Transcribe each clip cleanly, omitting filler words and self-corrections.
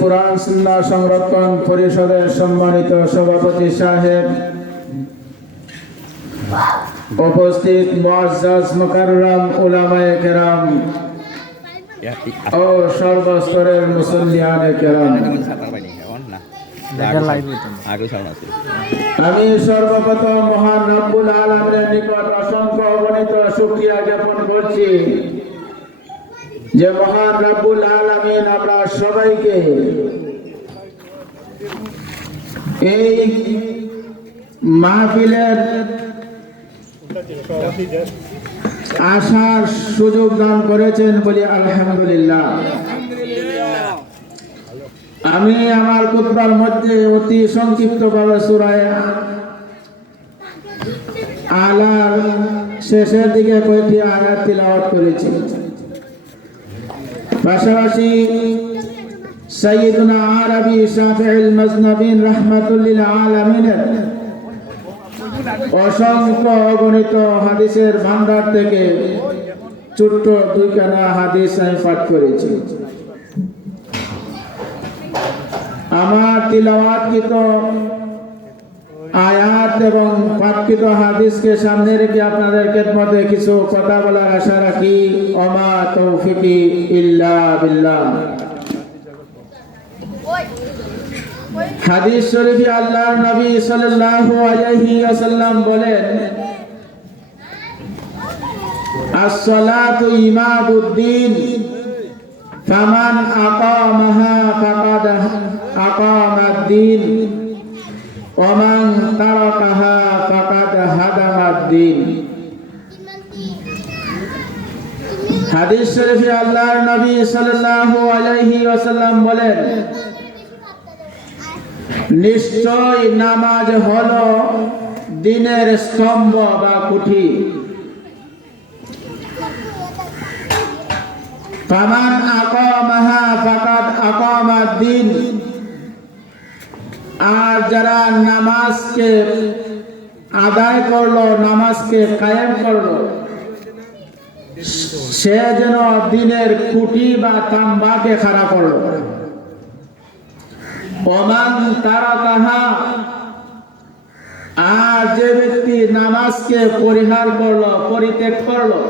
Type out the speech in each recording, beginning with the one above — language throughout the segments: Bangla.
কোরআন সুন্নাহ সংরক্ষণ পরিষদের সম্মানিত সভাপতি সাহেব, উপস্থিত মুআজ্জাজ মুকাররম উলামায়ে কেরাম ও সর্বস্তরের মুসল্লিয়ানে কেরাম, আমি সর্বপ্রথম মহান রব্বুল আলামিনের নিকট অসংখ্য অগণিত শুকরিয়া জ্ঞাপন করছি যে মহান রব্বুল আলামিন আমরা সবাইকে এই মাহফিলের আসার সুযোগ দান করেছেন বলে আলহামদুলিল্লাহ। আমি আমার খুতবার মধ্যে অতি সংক্ষিপ্তভাবে সূরা আলার শেষের দিকে কয়েকটি আয়াত তিলাওয়াত করেছি। পাশাপাশি সাইয়্যিদুনা আরবি শাফিউল মাজনাবিন রাহমাতুল লিল আলামিনের অসংখ্য অগণিত হাদিসের ভান্ডার থেকে ছোট্ট দুইখানা হাদিস আমি পাঠ করেছি। আমার তিলাওয়াতকৃত আয়াত এবং পাঠকৃত হাদিসকে সামনে রেখে আপনাদের খেদমতে কিছু কথা বলার আশা রাখি। ওমা তৌফিকি ইল্লা বিল্লাহ। হাদিস শরীফে আল্লাহর নবী সাল্লাল্লাহু আলাইহি ওয়াসাল্লাম বলেন, আস-সালাতু ইমাদুদ্দিন ফামান আকামাহা ফাকাদ আকামাদ-দ্বীন ওয়া মান তারাকাহা ফাকাদ হাদামাদ-দ্বীন। হাদিস শরীফে আল্লাহর নবী সাল্লাল্লাহু আলাইহি ওয়াসাল্লাম বলেন, নিশ্চয় নামাজ হলো দ্বীনের স্তম্ভ বা খুঁটি। ফামান আকামাহা ফাকাদ আকামাদ-দ্বীন। আর যারা নামাজকে আদায় করলো, নামাজকে কায়েম করলো, সে যেন দ্বীনের খুঁটি বা তাম্বাকে খাড়া করলো। ওমান তারাকাহা। আর যে ব্যক্তি নামাজকে পরিহার করলো, পরিত্যাগ করলো,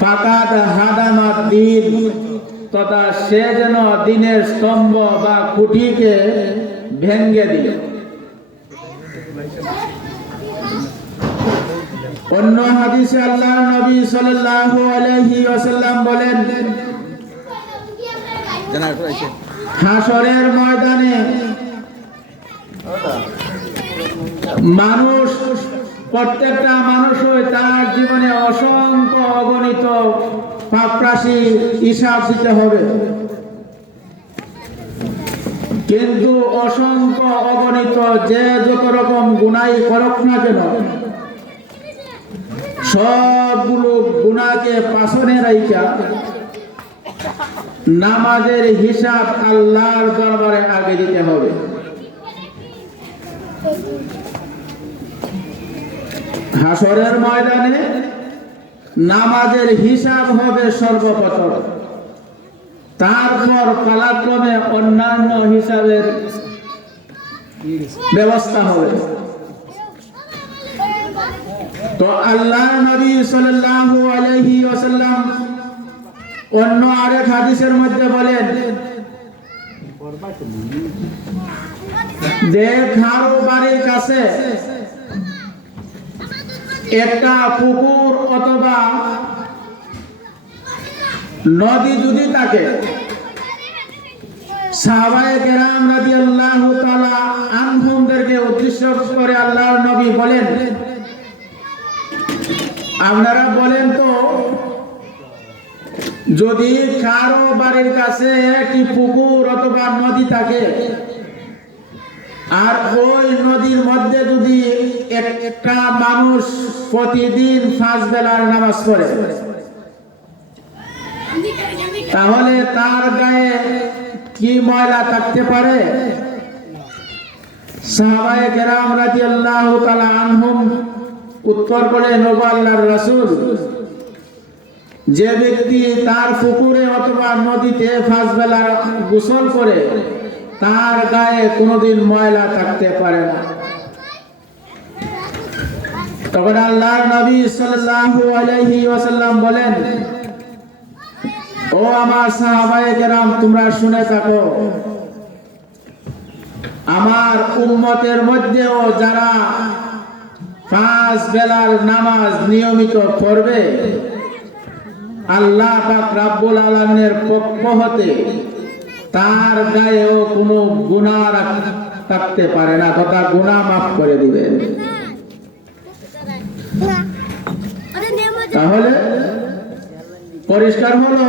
ফাকাদ হাদামাদ-দ্বীন, তথা সে যেন দ্বীনের স্তম্ভ বা খুঁটিকে ভেঙ্গে দিল। অন্য হাদিসে আল্লাহর নবী সাল্লাল্লাহু আলাইহি ওয়াসাল্লাম বলেন, হাসরের ময়দানে মানুষ, প্রত্যেকটা মানুষই তার জীবনে অসংখ্য অগণিত পাপরাশি হিসাব দিতে হবে, কিন্তু অসংখ্য অগণিত যে যত রকম গুনাহ করুক না কেন, সবগুলো গুনাহকে পাশনে রাইখা নামাজের হিসাব আল্লাহর দরবারে আগে দিতে হবে। হাসরের ময়দানে নামাজের হিসাব হবে সর্বপ্রথম, তারপর কালাক্রমে অন্যান্য হিসাবের ব্যবস্থা হবে। তো আল্লাহর নবী সাল্লাল্লাহু আলাইহি ওয়াসাল্লাম অন্য আরেক হাদিসের মধ্যে বলেন যে কারো বাড়ির কাছে একটা পুকুর অথবা নদী যদি থাকে, সাহাবায়ে কেরাম রাদিয়াল্লাহু তাআলা আনহুমদেরকে উদ্দেশ্য করে আল্লাহর নবী বলেন, আপনারা বলেন তো, যদি কারো বাড়ির কাছে একটি পুকুর অথবা নদী থাকে, আর ওই নদীর মধ্যে যদি একটা মানুষ প্রতিদিন 5 বেলার নামাজ পড়ে, তাহলে তার গায়ে কি ময়লা থাকতে পারে? সাহাবায়ে কেরাম রাদিয়াল্লাহু তাআলা আনহুম উত্তর বলেন, ওগো আল্লাহর রাসূল, যে ব্যক্তি তার পুকুরে অথবা নদীতে 5 বেলা গোসল করে তার গায়ে কোনোদিন ময়লা থাকতে পারে না। তখন আল্লাহর নবী সাল্লাল্লাহু আলাইহি ওয়াসাল্লাম বলেন, ও আমার সাহাবায়ে কেরাম, তোমরা শুনে থাকো, আমার উম্মতের মধ্যেও যারা 5 বেলার নামাজ নিয়মিত পড়বে, আল্লাহ পাক রব্বুল আলামিনের পক্ষ হতে তার গায়েও কোনো গুনাহ থাকতে পারে না, তথা গুনাহ মাফ করে দিবেন। তাহলে পরিষ্কার হলো,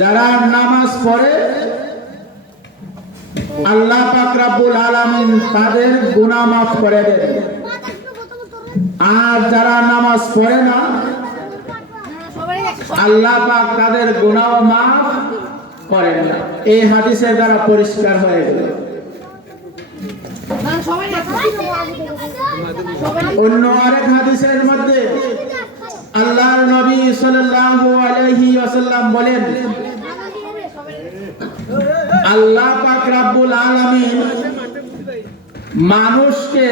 যারা নামাজ পড়ে আল্লাহ পাক রব্বুল আলামিন তাদের গুনাহ মাফ করে দেন, আর যারা নামাজ পড়ে না আল্লাহ পাক তাদের গুনাহ মাফ করেন না। এই হাদিসের দ্বারা পরিষ্কার হয়ে গেল। অন্য আরেক হাদিসের মধ্যে আল্লাহর নবী সাল্লাল্লাহু আলাইহি ওয়াসাল্লাম বলেন, আল্লাহ পাক রব্বুল আলামিন মানুষকে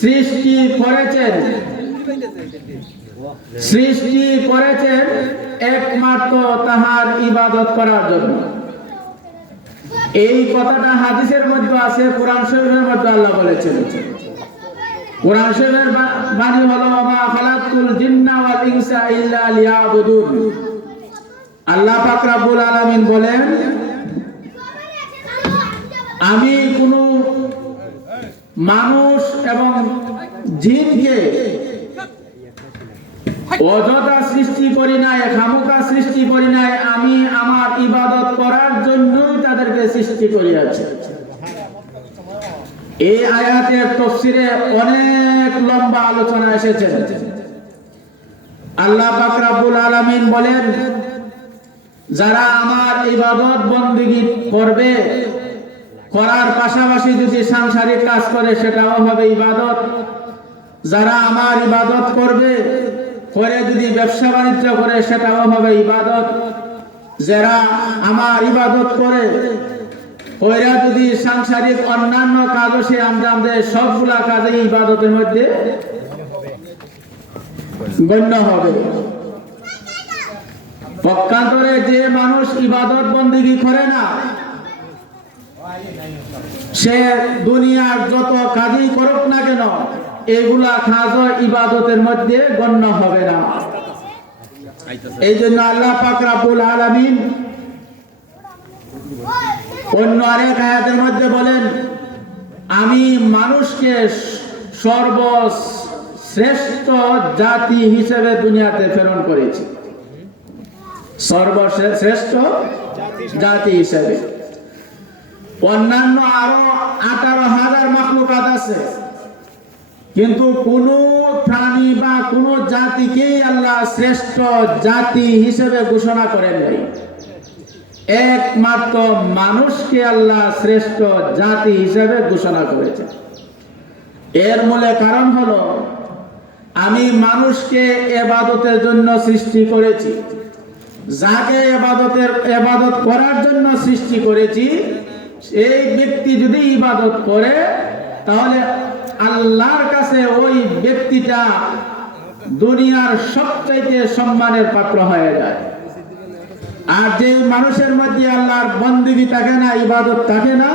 সৃষ্টি করেছেন একমাত্র তাহার ইবাদত করার জন্য। এই কথাটা হাদিসের মধ্যে আছে, কোরআন শরীফের মধ্যে আল্লাহ বলেছেন। কোরআন শরীফের বাণী হলো, মা খালাকুল জিন্না ওয়াল ইনসা ইল্লা লিয়াবুদুন। আল্লাহ পাক রব্বুল আলামিন বলেন, আমি কোন মানুষ এবং জিনকে অযথা সৃষ্টি করি নাই, খামোখা সৃষ্টি করি নাই, আমি আমার ইবাদত করার জন্যই তাদেরকে সৃষ্টি করিয়াছি। এই আয়াতের তাফসীরে অনেক লম্বা আলোচনা এসেছে। আল্লাহ পাক রব্বুল আলামিন বলেন, যারা আমার ইবাদত বন্দেগী করবে, করার পাশাপাশি যদি সাংসারিক কাজ করে সেটাও হবে ইবাদত। যারা আমার ইবাদত করবে, করে যদি ব্যবসা বাণিজ্য করে সেটাও হবে ইবাদত। যারা আমার ইবাদত করে ওরা যদি সাংসারিক অন্যান্য কাজও সে আঞ্জাম দেয়, সবগুলা কাজে ইবাদতের মধ্যে গণ্য হবে। পক্ষান্তরে যে মানুষ ইবাদত বন্দেগী করে না, সে দুনিয়ার যত কাজই করুক না কেন, এগুলা কাজও ইবাদতের মধ্যে গণ্য হবে না। এই জন্য আল্লাহ পাক রব্বুল আলামিন অন্য আরেক আয়াতের মধ্যে বলেন, আমি মানুষকে সর্বশ্রেষ্ঠ জাতি হিসেবে দুনিয়াতে প্রেরণ করেছি। সর্বশ্রেষ্ঠ জাতি হিসেবে। অন্যান্য আরো 18,000 মাখলুকাত আছে, কিন্তু কোন প্রাণী বা কোন জাতিকেই আল্লাহ শ্রেষ্ঠ জাতি হিসেবে ঘোষণা করেন নাই। একমাত্র মানুষকে আল্লাহ শ্রেষ্ঠ জাতি হিসেবে ঘোষণা করেছেন। এর মূলে কারণ হলো, আমি মানুষকে ইবাদতের জন্য সৃষ্টি করেছি। যাকে ইবাদত করার জন্য সৃষ্টি করেছি, এই ব্যক্তি যদি ইবাদত করে তাহলে আল্লাহর কাছে ওই ব্যক্তিটা দুনিয়ার সবচাইতে সম্মানের পাত্র হয়ে যায়। আর যে মানুষের মধ্যে আল্লাহর বন্দেগী থাকে না, ইবাদত থাকে না,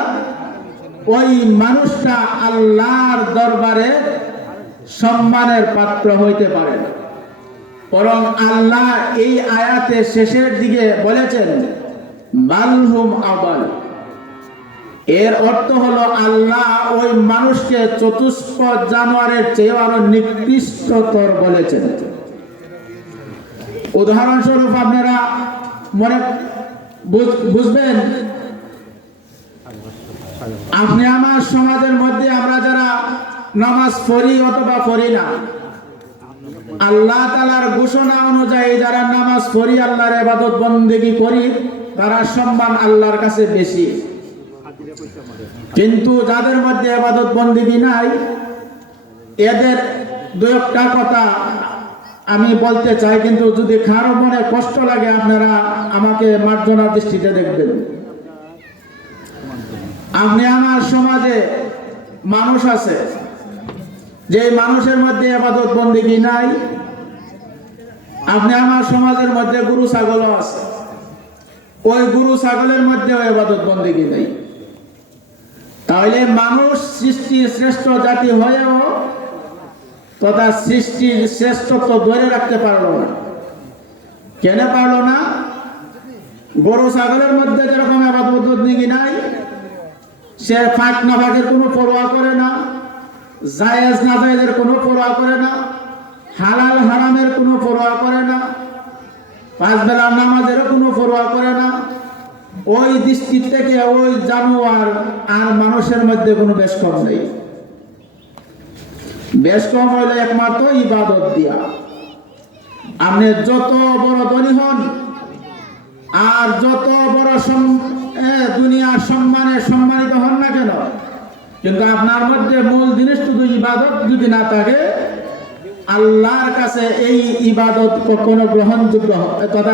ওই মানুষটা আল্লাহর দরবারে সম্মানের পাত্র হইতে পারে না। বরং আল্লাহ এই আয়াতের শেষের দিকে বলেছেন, বালহুম আবাল। এর অর্থ হলো, আল্লাহ ওই মানুষকে চতুষ্প জানোয়ারের চেয়ে আরো নিকৃষ্টতর বলেছেন। উদাহরণস্বরূপ আপনারা মনে বুঝবেন, আপনি আমার সমাজের মধ্যে আমরা যারা নামাজ পড়ি অথবা পড়ি না, আল্লাহ তাআলার ঘোষণা অনুযায়ী যারা নামাজ পড়ি, আল্লাহর ইবাদত বন্দেগী করি, তারা সম্মান আল্লাহর কাছে বেশি। কিন্তু যাদের মধ্যে ইবাদত বন্দেগী নাই, এদের দুই একটা কথা আমি বলতে চাই, কিন্তু যদি কারো মনে কষ্ট লাগে আপনারা আমাকে মার্জনার দৃষ্টিতে দেখবেন। আপনি আমার সমাজে মানুষ আছে যে মানুষের মধ্যে ইবাদত বন্দেগী নাই। আপনি আমার সমাজের মধ্যে গরু ছাগলও আছে, ওই গরু ছাগলের মধ্যেও ইবাদত বন্দেগী নেই। তাহলে মানুষ সৃষ্টির শ্রেষ্ঠ জাতি হয়েও তথা সৃষ্টির শ্রেষ্ঠত্ব ধরে রাখতে পারলো না। কেন পারলো না? গরু ছাগলের মধ্যে যেরকম ইবাদত বন্দেগী নাই, সে ফাঁক না ফাঁকের কোনো পরোয়া করে না, জায়েজ না জায়েজের কোনো পরোয়া করে না, হালাল হারামের কোনো পরোয়া করে না, পাঁচ বেলা নামাজেরও কোনো পরোয়া করে না। ওই দৃষ্টি থেকে ওই জানোয়ার আর মানুষের মধ্যে কোনো বেশ কম নেই। বেশ কম হইলে একমাত্র ইবাদত দিয়া। আপনি যত বড় ধনী হন আর যত বড় দুনিয়ার সম্মানে সম্মানিত হন না কেন, কিন্তু আপনার মধ্যে মূল জিনিস শুধু ইবাদত যদি না থাকে, আল্লাহর কাছে এই ইবাদত কখনো গ্রহণযোগ্য হবে, তথা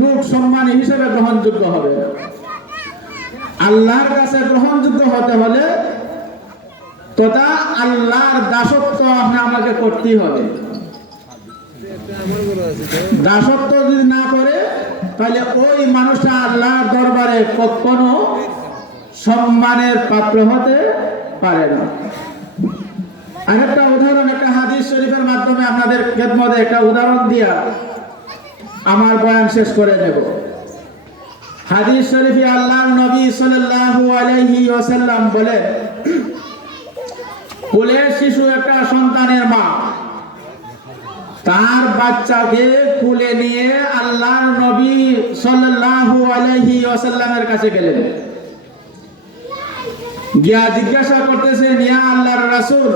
লোক সম্মান হিসেবে গ্রহণযোগ্য হবে না। আল্লাহর কাছে গ্রহণযোগ্য হতে হলে তথা আল্লাহর দাসত্ব আপনি আমাকে করতেই হবে। দাসত্ব যদি না করে তাহলে ওই মানুষটা আল্লাহর দরবারে কখনো সম্মানের পাত্র হতে পারে না। আরেকটা উদাহরণ, একটা হাদিস শরীফের মাধ্যমে আপনাদের খেদমতে একটা উদাহরণ দিয়া আমার বয়ান শেষ করে নেব। হাদিস শরীফে আল্লাহর নবী সাল্লাল্লাহু আলাইহি ওয়াসাল্লাম বলেন, কোলের শিশু একটা সন্তানের মা তার বাচ্চাকে কোলে নিয়ে আল্লাহর নবী সাল্লাল্লাহু আলাইহি ওয়াসাল্লামের কাছে গেলেন। গিয়া জিজ্ঞাসা করতেছেন, ইয়া আল্লাহর রাসূল,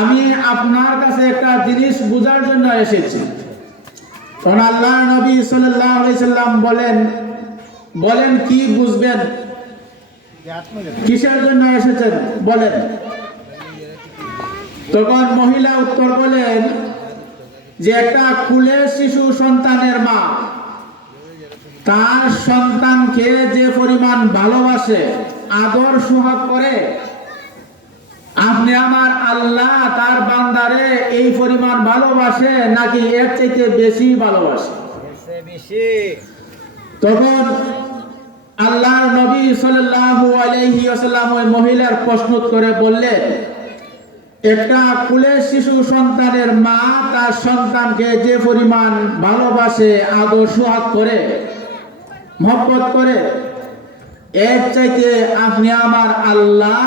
আমি আপনার কাছে একটা জিনিস বুঝার জন্য এসেছি। তখন আল্লাহর নবী সাল্লাল্লাহু আলাইহি সাল্লাম বলেন কি বুঝবেন, কিসের জন্য এসেছেন বলেন। তখন মহিলা উত্তর বলেন যে একটা কুলের শিশু সন্তানের মা তার সন্তানকে যে পরিমাণ ভালোবাসে, আদর সোহাগ করে, আপনি আমার আল্লাহ তার বান্দারে এই পরিমাণ ভালোবাসে নাকি এর চাইতে বেশি ভালোবাসে? তখন আল্লাহর নবী সাল্লাল্লাহু আলাইহি ওয়াসাল্লাম ওই মহিলার প্রশ্ন করে বললেন, একটা কুলের শিশু সন্তানের মা তার সন্তানকে যে পরিমাণ ভালোবাসে, আদর সোহাগ করে, মহব্বত করে, এর চাইতে আপনি আমার আল্লাহ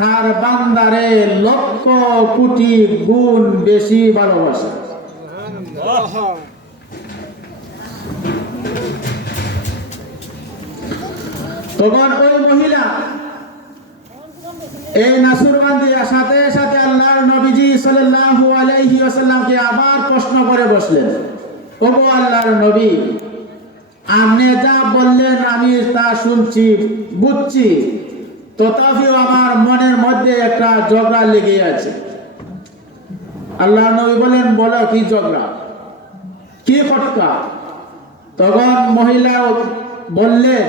তার বান্দারে লক্ষ কোটি গুণ বেশি ভালোবাসে। তখন ওই মহিলা এই নাসুরবান্দিয়া সাথে সাথে আল্লাহর নবীজি সাল্লাল্লাহু আলাইহি ওয়াসাল্লামকে আবার প্রশ্ন করে বসলেন, ওগো আল্লাহর নবী, আপনি যা বললেন আমি তা শুনছি, বুঝছি, তথাপিও আমার মনের মধ্যে একটা ঝগড়া লেগে আছে। আল্লাহর নবী বলেন, বলো কি ঝগড়া, কি খটকা? তখন মহিলা বললেন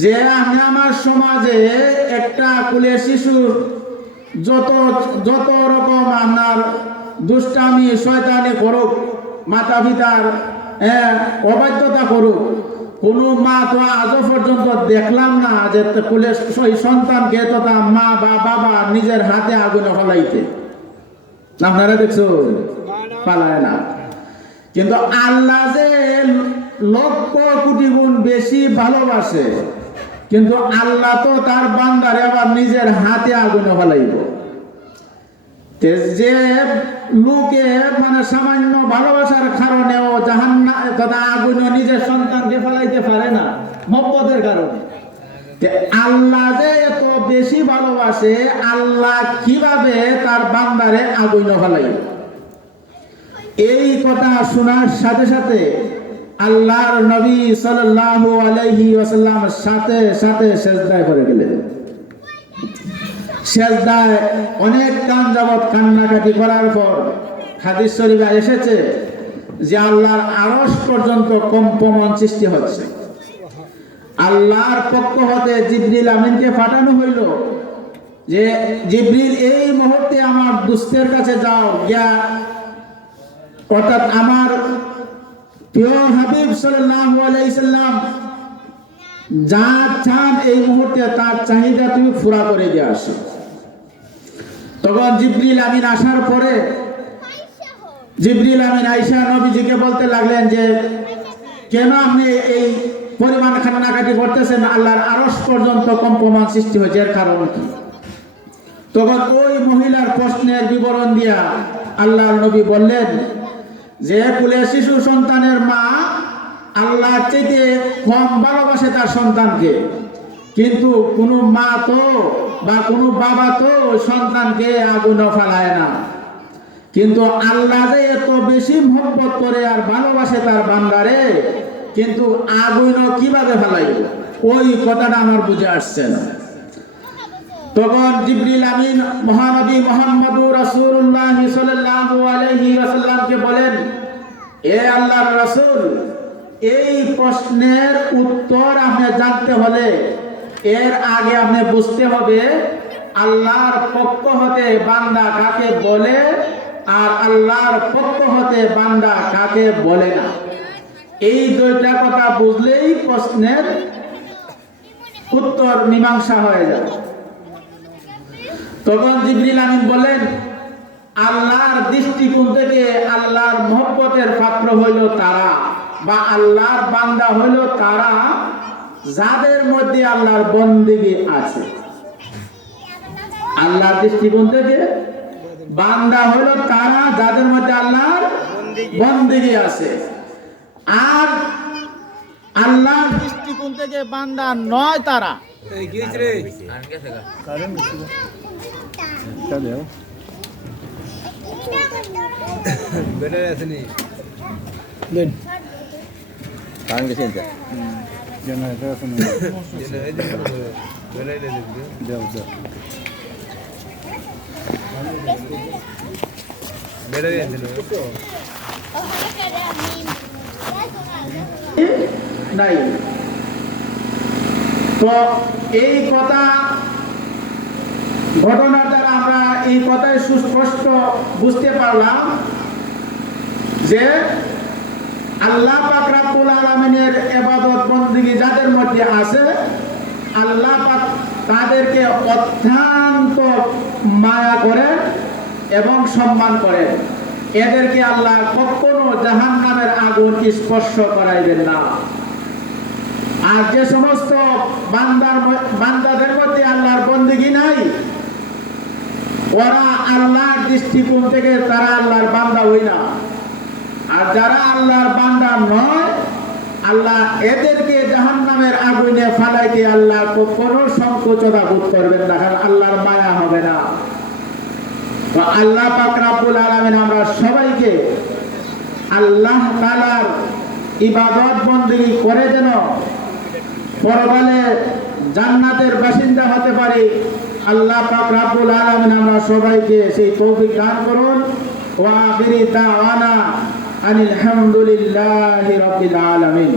যে আমি আমার সমাজে একটা কুলে শিশুর যত রকম আপনার দুষ্টামি শয়তানি করুক, মাতা পিতার অবাধ্যতা করুক, কোনো মা তো আজও পর্যন্ত দেখলাম না যে কুলে সন্তানকে তথা মা বা বাবা নিজের হাতে আগুনে ফলাইতে। আপনারা দেখছো? পালায় না। কিন্তু আল্লাহ যে লক্ষ কোটি গুণ বেশি ভালোবাসে, কিন্তু আল্লাহ তো তার বান্দারে আবার নিজের হাতে আগুনে ফলাইব। যে লোকে মানে সামান্য ভালোবাসার কারণেও জাহান্নাম তথা আগুনে নিজের সন্তানকে ফেলাইতে পারে না মহব্বতের কারণে, আল্লাহ যে এত বেশি ভালোবাসে, আল্লাহ কিভাবে তার বান্দারে আগুনে ফেলাইব? এই কথা শোনার সাথে সাথে আল্লাহর নবী সাল্লাল্লাহু আলাইহি ওয়াসাল্লাম সাথে সাথে সেজদায় পড়ে গেলেন। সেজদায় অনেক কান যাবত কান্নাকাটি করার পর হাদিস শরীফে এসেছে যে আল্লাহর আরশ পর্যন্ত কম্পমান সৃষ্টি হচ্ছে। আল্লাহর পক্ষ হতে জিবরিল আমিনকে পাঠানো হইল যে জিবরিল এই মুহূর্তে আমার দুস্তের কাছে যাও, গিয়া অর্থাৎ আমার প্রিয় হাবিব সাল্লাল্লাহু আলাইহি সাল্লাম যা চান এই মুহূর্তে তার চাহিদা তুমি পুরা করে দিয়ে আসো। তখন জিবরিল আমিন আসার পরে জিবরিল আমিন আয়েশা নবীজিকে বলতে লাগলেন যে কেন আপনি এই পরিমাণ কাটাকাটি করতেছেন, আল্লাহর আরশ পর্যন্ত কম্পমান সৃষ্টি হয়েছে, এর কারণ কি? তখন ওই মহিলার প্রশ্নের বিবরণ দিয়া আল্লাহর নবী বললেন যে কুলে শিশু সন্তানের মা আল্লাহর চাইতে কম ভালোবাসে তার সন্তানকে, কিন্তু কোনো মা তো বা কোনো বাবা তো সন্তানকে আগুন ফালায় না, কিন্তু আল্লাহ যে এত বেশি মহব্বত করে আর ভালোবাসে তার বান্দারে, কিন্তু আগুন কিভাবে ফালাইব, ওই কথাটা আমার বুঝে আসছে না। তখন জিবরিল আমিন মহানবী মুহাম্মদুর রাসূলুল্লাহ সাল্লাল্লাহু আলাইহি ওয়াসাল্লামকে বলেন, এ আল্লাহর রাসূল, এই প্রশ্নের উত্তর আপনি জানতে হলে এর আগে আপনি বুঝতে হবে আল্লাহর পক্ষ হতে বান্দা কাকে বলে আর আল্লাহর পক্ষ হতে বান্দা কাকে বলে না। এই দুইটা কথা বুঝলেই প্রশ্নের উত্তর মীমাংসা হয়ে যাবে। তখন জিবরিল আমিন বলেন, আল্লাহর দৃষ্টিকোণ থেকে আল্লাহর মহব্বতের পাত্র হইল তারা, বা আল্লাহর বান্দা হইল তারা যাদের মধ্যে আল্লাহর বন্দেগী আছে। আল্লাহর দৃষ্টিকোণ থেকে বান্দা হইল তারা যাদের মধ্যে আল্লাহর বন্দেগী আছে, আর আল্লাহর দৃষ্টিকোণ থেকে বান্দা নয় তারা। নাই তো এই কথা ঘটনার দ্বারা আমরা এই কথাই সুস্পষ্ট বুঝতে পারলাম যে আল্লাহ পাক রব্বুল আলামিনের ইবাদত বندگی যাদের মধ্যে আছে, আল্লাহ পাক তাদেরকে অত্যন্ত মায়া করেন এবং সম্মান করেন। এদেরকে আল্লাহ কখনো জাহান্নামের আগুন স্পর্শ করাইবেন না। আর যে সমস্ত বান্দাদের মধ্যে আল্লাহর বندگی নাই, ওরা আল্লাহর দৃষ্টিকোণ থেকে তারা আল্লাহর বান্দা হই না। আর যারা আল্লাহর বান্দা নয়, আল্লাহ এদেরকে জাহান্নামের আগুনে ফালাইতে আল্লাহ কোনো সংকোচতা বোধ করবেন না, কারণ আল্লাহর মায়া হবে না। তো আল্লাহ পাক রব্বুল আলামিন আমরা সবাইকে আল্লাহ তাআলার ইবাদত বندگی করে যেন পরকালে জান্নাতের বাসিন্দা হতে পারি, আল্লাহ পাক রব্বুল আলামিন আমরা সবাইকে সেই তৌফিক দান করুন। ওয়া আখিরি দাওয়ানা আনিল হামদুলিল্লাহি রাব্বিল আলামিন।